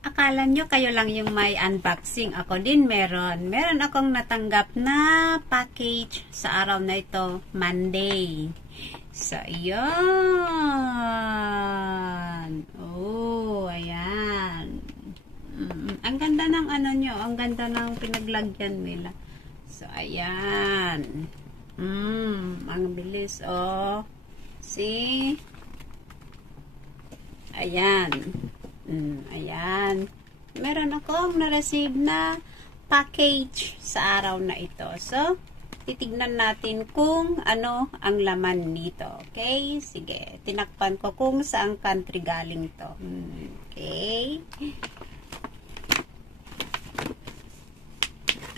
Akala nyo kayo lang yung may unboxing. Ako din meron. Meron akong natanggap na package sa araw na ito. Monday. So, yun. Oh, ayan. Ang ganda ng ano nyo. Ang ganda ng pinaglagyan nila. So, ayan. Ang bilis, oh. See? Ayan. Ayan. Meron akong na-receive na package sa araw na ito. So, titignan natin kung ano ang laman nito. Okay? Sige. Tinakpan ko kung saang country galing to. Okay?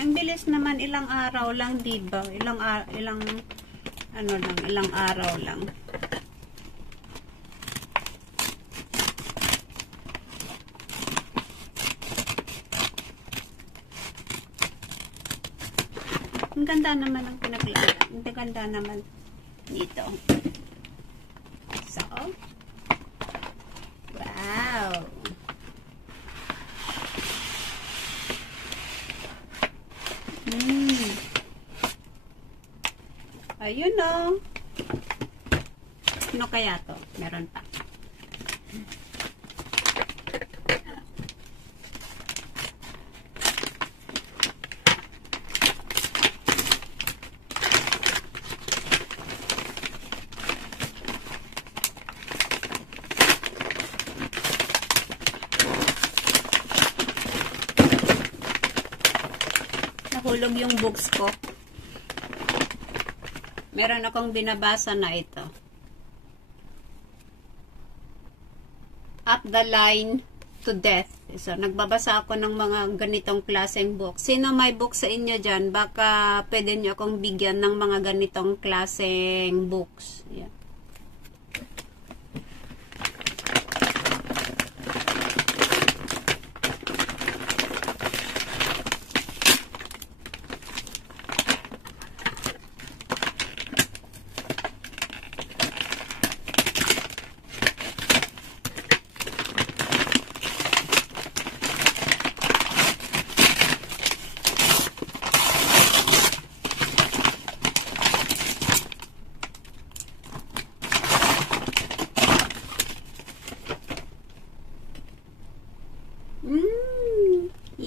Ang bilis naman, ilang araw lang, diba? Ilang araw lang. Ang ganda naman ang pinaglagay. Ang ganda naman dito. So, wow. Ayun o. Ano kaya to? Meron pa. Nahulog yung books ko. Meron akong binabasa na ito. Up the Line to Death. So, nagbabasa ako ng mga ganitong klaseng book. Sino may book sa inyo dyan? Baka pwede nyo akong bigyan ng mga ganitong klaseng books. Yeah.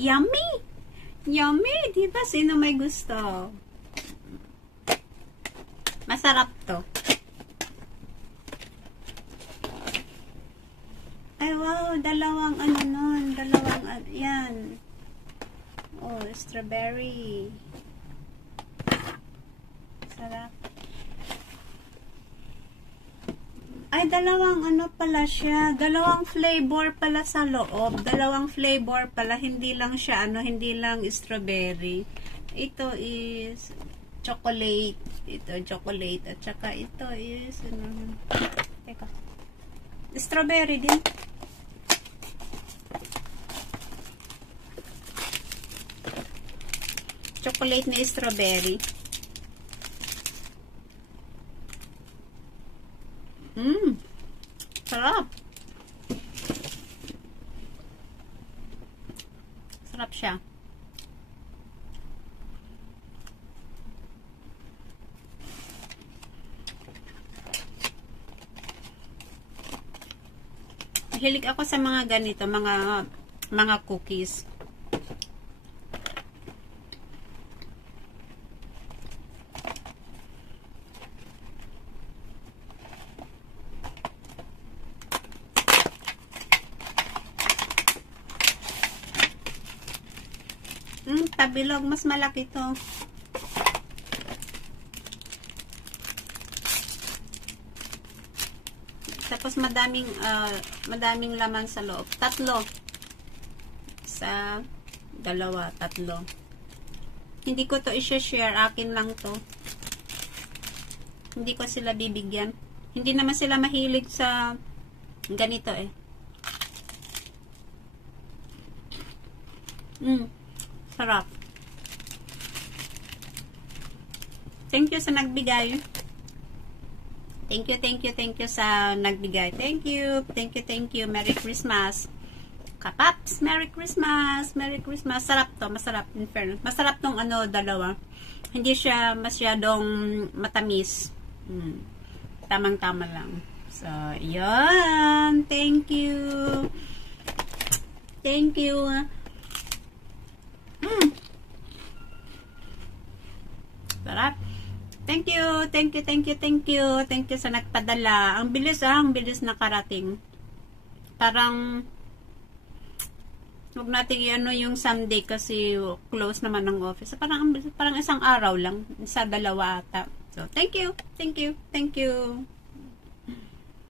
Yummy! Yummy! Diba? Sino may gusto? Masarap to. Ay, wow! Dalawang ano nun. Dalawang, yan. Oh, strawberry. Sarap. Ay, dalawang ano pala siya. Dalawang flavor pala sa loob. Dalawang flavor pala. Hindi lang siya, hindi lang strawberry. Ito is chocolate. Ito, chocolate. At saka ito is, teka. Strawberry din. Chocolate na strawberry. Sarap. Sarap siya. Mahilig ako sa mga ganito, mga cookies. Tabilog, mas malaki to. Tapos madaming laman sa loob. 3. Isa, 2, 3. Hindi ko to i-share, akin lang to. Hindi ko sila bibigyan. Hindi naman sila mahilig sa ganito eh. Sarap. Thank you sa nagbigay. Thank you sa nagbigay. Thank you. Merry Christmas. Kapaps, Merry Christmas! Merry Christmas! Sarap to, masarap, in fairness. Masarap tong ano, dalawa. Hindi siya masyadong matamis. Tamang-tama lang. So, yan. Thank you. Thank you. Sarap. Thank you, thank you, thank you, thank you. Thank you sa nagpadala. Ang bilis ang bilis nakarating. Parang huwag natin i-ano yung Sunday kasi close naman ng office. Parang isang araw lang. Isa, dalawa ata. So, thank you, thank you, thank you.